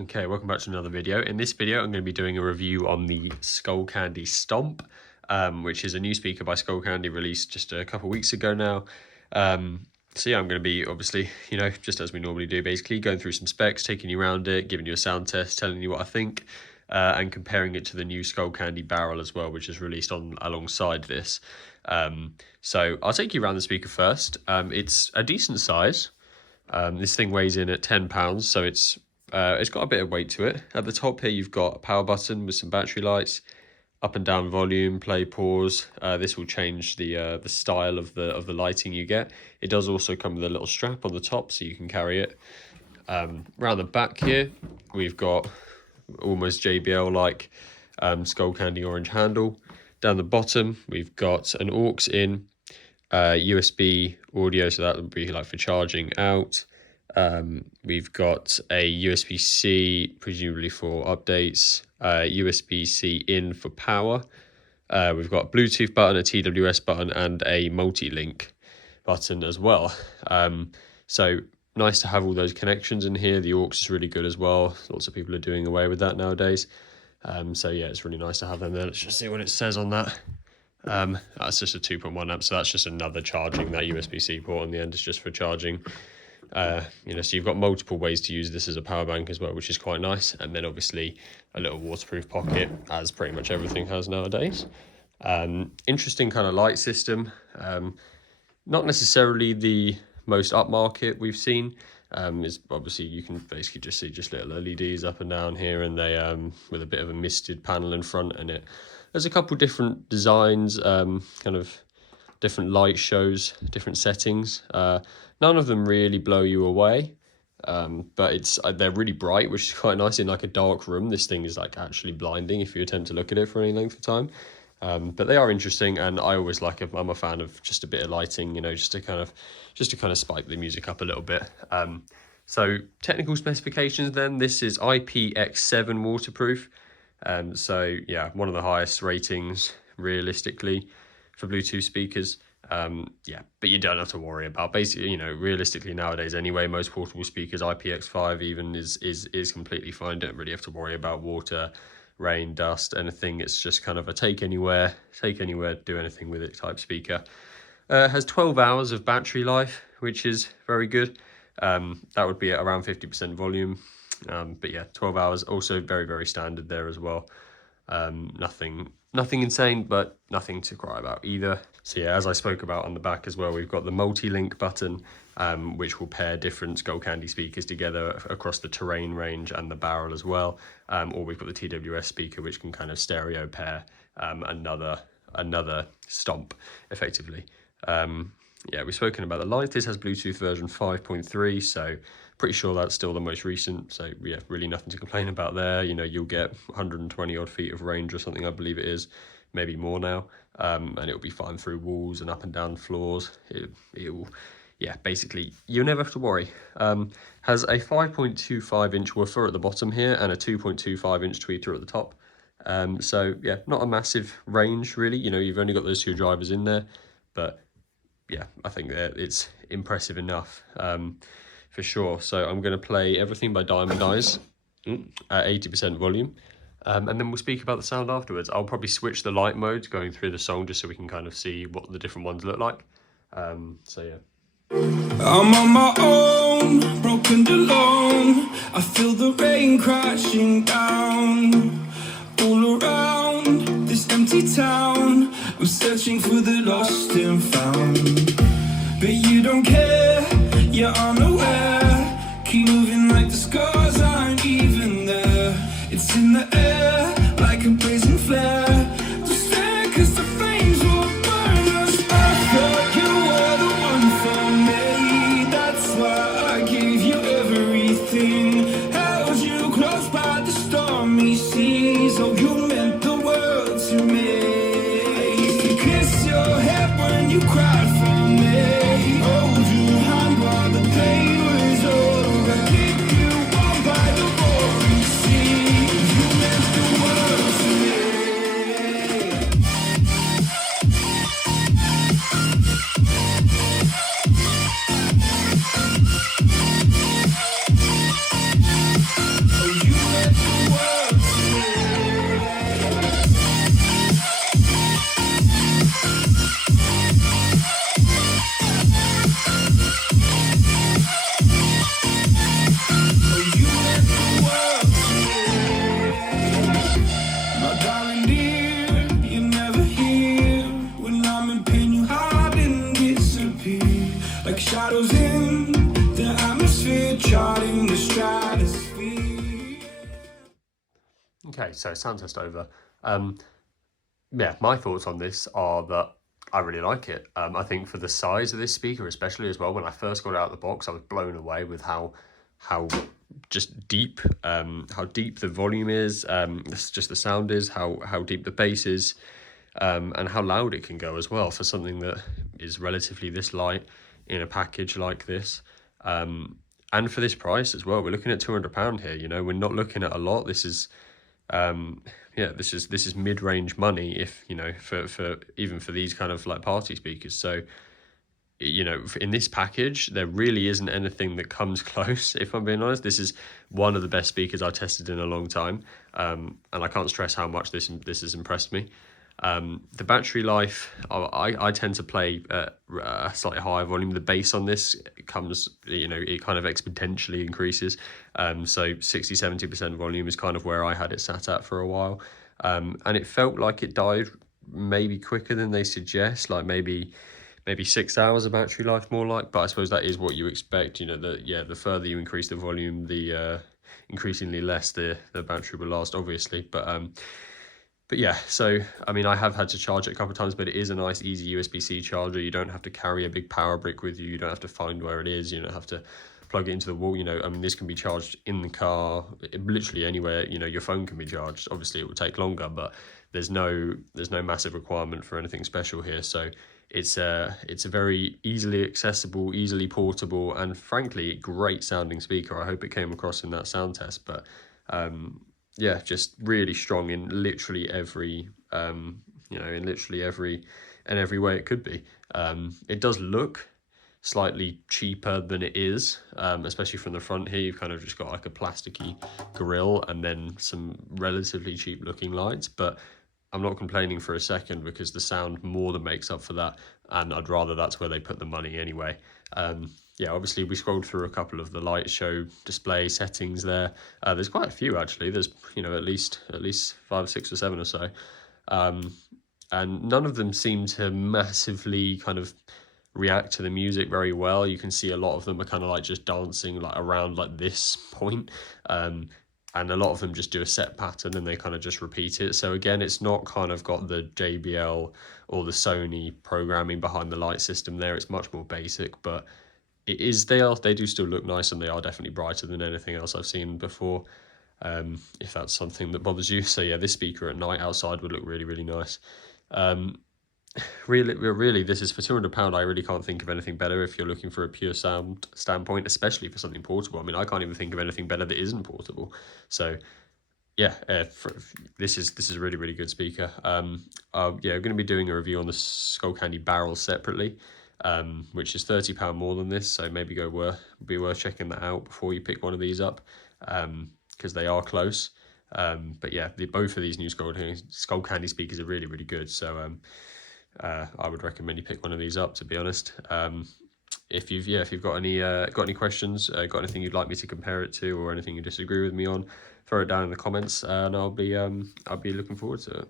Okay, welcome back to another video. In this video, I'm going to be doing a review on the Skullcandy Stomp, which is a new speaker by Skullcandy released just a couple of weeks ago now. So yeah, I'm going to be obviously, just as we normally do, basically going through some specs, taking you around it, giving you a sound test, telling you what I think, and comparing it to the new Skullcandy Barrel as well, which is released alongside this. So I'll take you around the speaker first. It's a decent size. This thing weighs in at £10, so it's got a bit of weight to it. At the top here, you've got a power button with some battery lights, up and down volume, play, pause. This will change the style of the lighting you get. It does also come with a little strap on the top, so you can carry it. Around the back here, we've got almost JBL-like Skullcandy orange handle. Down the bottom, we've got an aux in, USB audio, so that would be like for charging out. We've got a USB-C, presumably for updates, USB-C in for power. We've got a Bluetooth button, a TWS button, and a multi-link button as well. So nice to have all those connections in here. The aux is really good as well. Lots of people are doing away with that nowadays. So yeah, it's really nice to have them there. Let's just see what it says on that. That's just a 2.1 amp, so that's just another charging. That USB-C port on the end is just for charging. So you've got multiple ways to use this as a power bank as well, which is quite nice. And then obviously a little waterproof pocket, as pretty much everything has nowadays. Interesting kind of light system. Not necessarily the most upmarket we've seen. Is obviously you can basically just see just little LEDs up and down here, and they with a bit of a misted panel in front, and there's a couple different designs, kind of different light shows, different settings. None of them really blow you away, but they're really bright, which is quite nice. In like a dark room, this thing is like actually blinding if you attempt to look at it for any length of time. But they are interesting, and I always I'm a fan of just a bit of lighting, just to kind of spike the music up a little bit. So technical specifications then, this is IPX7 waterproof. So yeah, one of the highest ratings realistically for Bluetooth speakers. Yeah, but you don't have to worry about, basically, realistically nowadays anyway, most portable speakers, IPX5 even is completely fine. Don't really have to worry about water, rain, dust, anything. It's just kind of a take anywhere, do anything with it type speaker. Has 12 hours of battery life, which is very good. That would be at around 50% volume. But yeah, 12 hours, also very, very standard there as well. Nothing insane, but nothing to cry about either. So yeah, as I spoke about on the back as well, we've got the multi-link button, which will pair different Skullcandy speakers together across the terrain range and the barrel as well. Or we've got the TWS speaker, which can kind of stereo pair another Stomp effectively. Yeah, we've spoken about the light. This has Bluetooth version 5.3, so pretty sure that's still the most recent. So yeah, really nothing to complain about there. You'll get 120 odd feet of range or something, I believe it is, maybe more now. And it'll be fine through walls and up and down floors. It'll, yeah, basically you'll never have to worry. Has a 5.25 inch woofer at the bottom here and a 2.25 inch tweeter at the top. So yeah, not a massive range really. You've only got those two drivers in there, but yeah, I think that it's impressive enough, for sure. So I'm going to play everything by Diamond Eyes at 80% volume, and then we'll speak about the sound afterwards. I'll probably switch the light modes going through the song just so we can kind of see what the different ones look like. So yeah. I'm on my own, broken alone. I feel the rain crashing down all around this empty town. I'm searching for the lost and found, but you don't care, you're unaware. Keep moving like the scars aren't even there. It's in the air like a blazing flare. Just stare, 'cause the flames will burn us. I thought you were the one for me. That's why I gave you everything. Held you close by the stormy seas. Oh, you meant the world to me. Kiss your head when you cried for me. Hold your hand while the pain losing the atmosphere, charting the stratosphere. Okay, so sound test over. Yeah, my thoughts on this are that I really like it. I think for the size of this speaker, especially as well, when I first got it out of the box, I was blown away with how just deep how deep the volume is, just the sound is, how deep the bass is, and how loud it can go as well for something that is relatively this light in a package like this. And for this price as well, we're looking at £200 here. You know, we're not looking at a lot. This is yeah, this is mid-range money, if you know, for even for these kind of like party speakers. So you know, in this package there really isn't anything that comes close, if I'm being honest. This is one of the best speakers I've tested in a long time, and I can't stress how much this has impressed me. The battery life, I tend to play a slightly higher volume. The bass on this comes, you know, it kind of exponentially increases. So 60-70% volume is kind of where I had it sat at for a while. And it felt like it died maybe quicker than they suggest, like maybe 6 hours of battery life more like, but I suppose that is what you expect. You know, the further you increase the volume, the increasingly less the battery will last, obviously. But yeah, so I mean, I have had to charge it a couple of times, but it is a nice, easy USB-C charger. You don't have to carry a big power brick with you. You don't have to find where it is. You don't have to plug it into the wall. You know, I mean, this can be charged in the car, literally anywhere. You know, your phone can be charged. Obviously, it will take longer, but there's no massive requirement for anything special here. So it's a very easily accessible, easily portable, and frankly, great sounding speaker. I hope it came across in that sound test, but yeah, just really strong in literally every you know, in literally every way it could be. It does look slightly cheaper than it is, especially from the front here. You've kind of just got like a plasticky grill and then some relatively cheap looking lights, but I'm not complaining for a second, because the sound more than makes up for that, and I'd rather that's where they put the money anyway. Yeah, obviously we scrolled through a couple of the light show display settings there. There's quite a few actually. There's, you know, at least 5, 6 or 7 or so, and none of them seem to massively kind of react to the music very well. You can see a lot of them are kind of like just dancing like around like this point, and a lot of them just do a set pattern and they kind of just repeat it. So again, it's not kind of got the JBL or the Sony programming behind the light system there. It's much more basic, but it is, they do still look nice, and they are definitely brighter than anything else I've seen before, if that's something that bothers you. So yeah, this speaker at night outside would look really, really nice. Really, this is for £200. I really can't think of anything better if you're looking for a pure sound standpoint, especially for something portable. I mean, I can't even think of anything better that isn't portable. So yeah, this is a really, really good speaker. Yeah, I'm going to be doing a review on the Skullcandy barrel separately, which is £30 more than this. So maybe be worth checking that out before you pick one of these up, because they are close. But yeah, both of these new Skullcandy speakers are really, really good. So I would recommend you pick one of these up, to be honest. If you've got any questions, got anything you'd like me to compare it to, or anything you disagree with me on, throw it down in the comments, and I'll be looking forward to it.